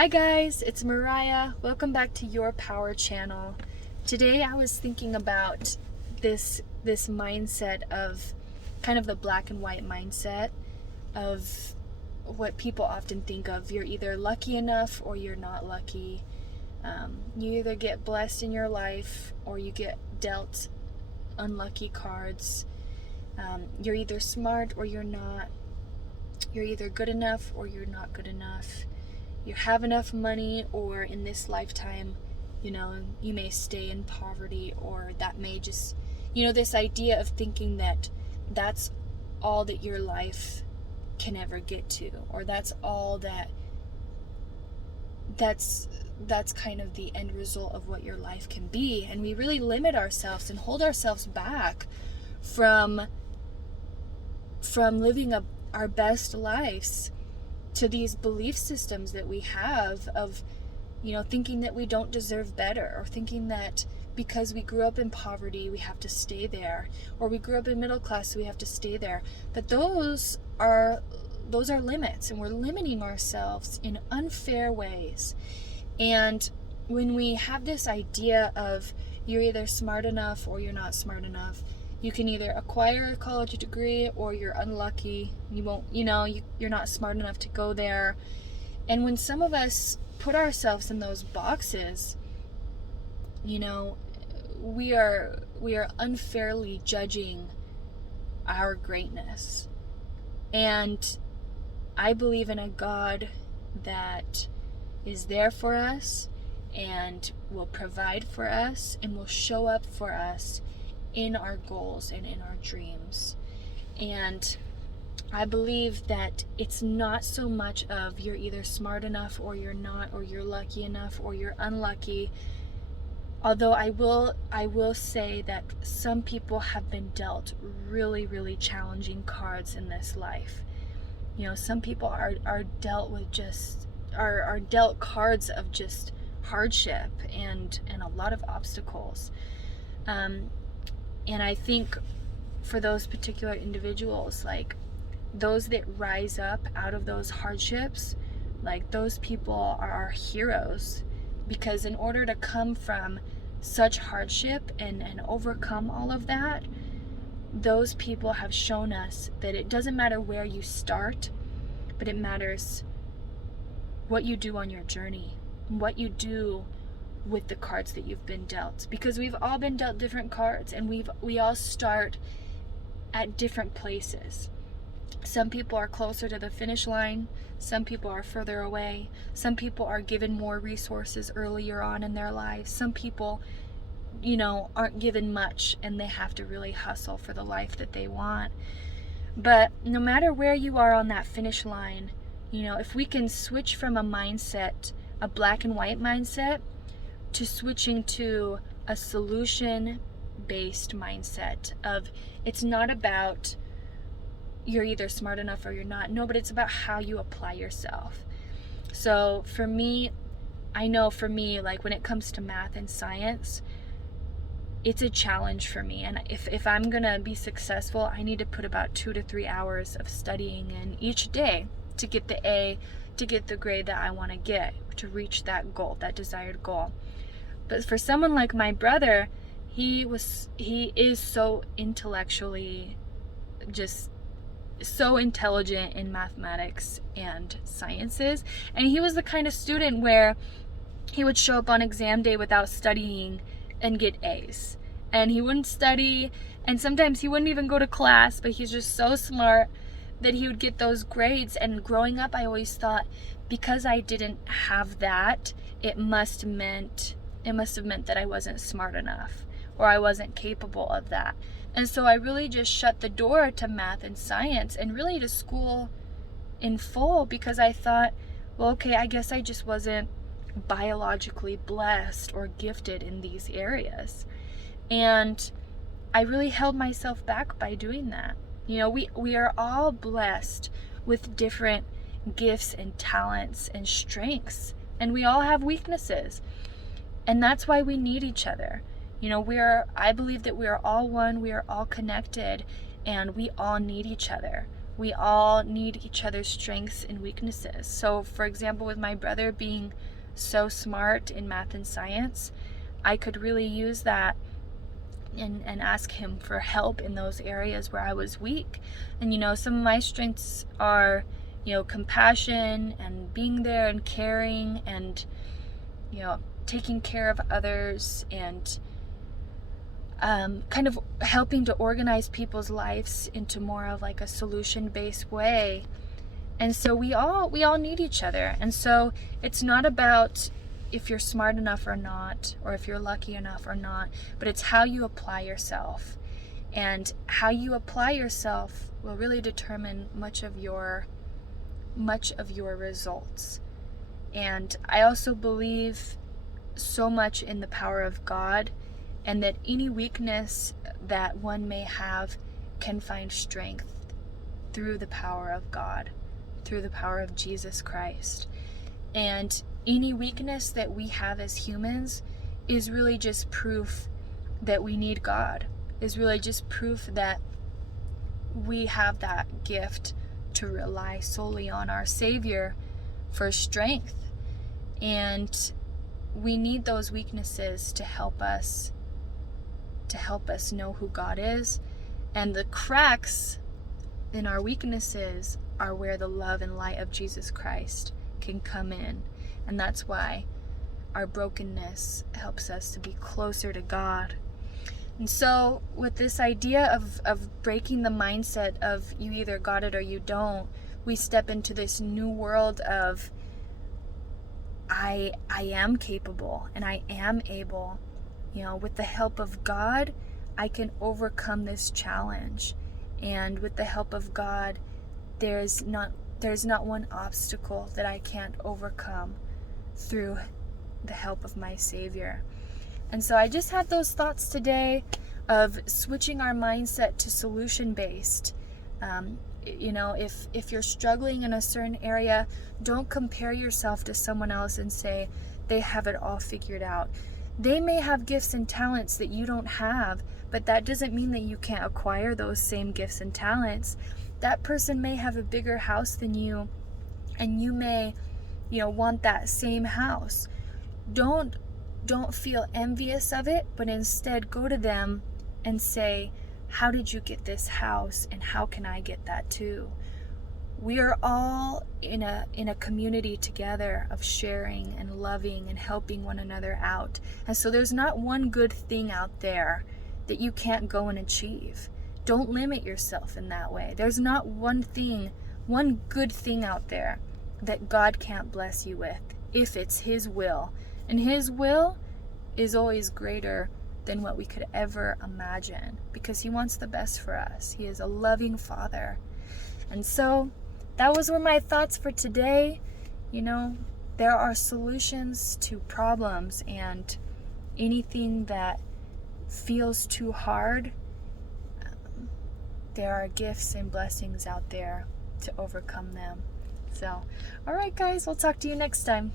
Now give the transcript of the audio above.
Hi guys, it's Mariah. Welcome back to Your Power channel. Today I was thinking about this mindset of kind of the black and white mindset of what people often think of. You're either lucky enough or you're not lucky. You either get blessed in your life or you get dealt unlucky cards. You're either smart or you're not. You're either good enough or you're not good enough. You have enough money, or in this lifetime, you may stay in poverty, or that may just, this idea of thinking that that's all that your life can ever get to, or that's all that's kind of the end result of what your life can be. And we really limit ourselves and hold ourselves back from living our best lives to these belief systems that we have of, thinking that we don't deserve better, or thinking that because we grew up in poverty, we have to stay there, or we grew up in middle class, so we have to stay there. But those are limits, and we're limiting ourselves in unfair ways. And when we have this idea of you're either smart enough or you're not smart enough, you can either acquire a college degree or you're unlucky. You won't, you're not smart enough to go there. And when some of us put ourselves in those boxes, we are unfairly judging our greatness. And I believe in a God that is there for us and will provide for us and will show up for us in our goals and in our dreams. And I believe that it's not so much of you're either smart enough or you're not, or you're lucky enough or you're unlucky. Although I will say that some people have been dealt really, really challenging cards in this life. Some people are dealt with are dealt cards of just hardship and a lot of obstacles. And I think for those particular individuals, like those that rise up out of those hardships, like those people are our heroes. Because in order to come from such hardship and overcome all of that, those people have shown us that it doesn't matter where you start, but it matters what you do on your journey, what you do with the cards that you've been dealt. Because we've all been dealt different cards, and we all start at different places. Some people are closer to the finish line, some people are further away, some people are given more resources earlier on in their lives, some people aren't given much and they have to really hustle for the life that they want. But no matter where you are on that finish line, if we can switch from a mindset, a black and white mindset, to switching to a solution-based mindset of it's not about you're either smart enough or you're not. No, but it's about how you apply yourself. So for me, like when it comes to math and science, it's a challenge for me. And if I'm going to be successful, I need to put about 2 to 3 hours of studying in each day to get the A, to get the grade that I want to get, to reach that goal, that desired goal. But for someone like my brother, he is so intellectually, just so intelligent in mathematics and sciences. And he was the kind of student where he would show up on exam day without studying and get A's. And he wouldn't study, and sometimes he wouldn't even go to class, but he's just so smart that he would get those grades. And growing up, I always thought, because I didn't have that, it must have meant that I wasn't smart enough, or I wasn't capable of that. And so I really just shut the door to math and science, and really to school in full, because I thought, well, okay, I guess I just wasn't biologically blessed or gifted in these areas. And I really held myself back by doing that. We are all blessed with different gifts and talents and strengths, and we all have weaknesses. And that's why we need each other. I believe that we are all one, we are all connected, and we all need each other. we all need each other's strengths and weaknesses. So for example, with my brother being so smart in math and science, I could really use that and ask him for help in those areas where I was weak. And some of my strengths are compassion and being there and caring and taking care of others and kind of helping to organize people's lives into more of like a solution-based way. And so we all need each other. And so it's not about if you're smart enough or not, or if you're lucky enough or not, but it's how you apply yourself. And how you apply yourself will really determine much of your results. And I also believe so much in the power of God, and that any weakness that one may have can find strength through the power of God, through the power of Jesus Christ. And any weakness that we have as humans is really just proof that we need God, is really just proof that we have that gift to rely solely on our Savior for strength. And we need those weaknesses to help us know who God is. And the cracks in our weaknesses are where the love and light of Jesus Christ can come in. And that's why our brokenness helps us to be closer to God. And so with this idea of breaking the mindset of you either got it or you don't, we step into this new world of I am capable and I am able. With the help of God, I can overcome this challenge. And with the help of God, there's not one obstacle that I can't overcome through the help of my Savior. And so I just had those thoughts today of switching our mindset to solution-based. If you're struggling in a certain area, don't compare yourself to someone else and say they have it all figured out. They may have gifts and talents that you don't have, but that doesn't mean that you can't acquire those same gifts and talents. That person may have a bigger house than you, and you may, want that same house. Don't feel envious of it, but instead go to them and say, how did you get this house, and how can I get that too? We are all in a community together of sharing and loving and helping one another out. And so there's not one good thing out there that you can't go and achieve. Don't limit yourself in that way. There's not one good thing out there that God can't bless you with if it's His will. And His will is always greater than what we could ever imagine, because He wants the best for us. He is a loving Father. And so that were my thoughts for today. There are solutions to problems, and anything that feels too hard, there are gifts and blessings out there to overcome them. So, all right, guys, we'll talk to you next time.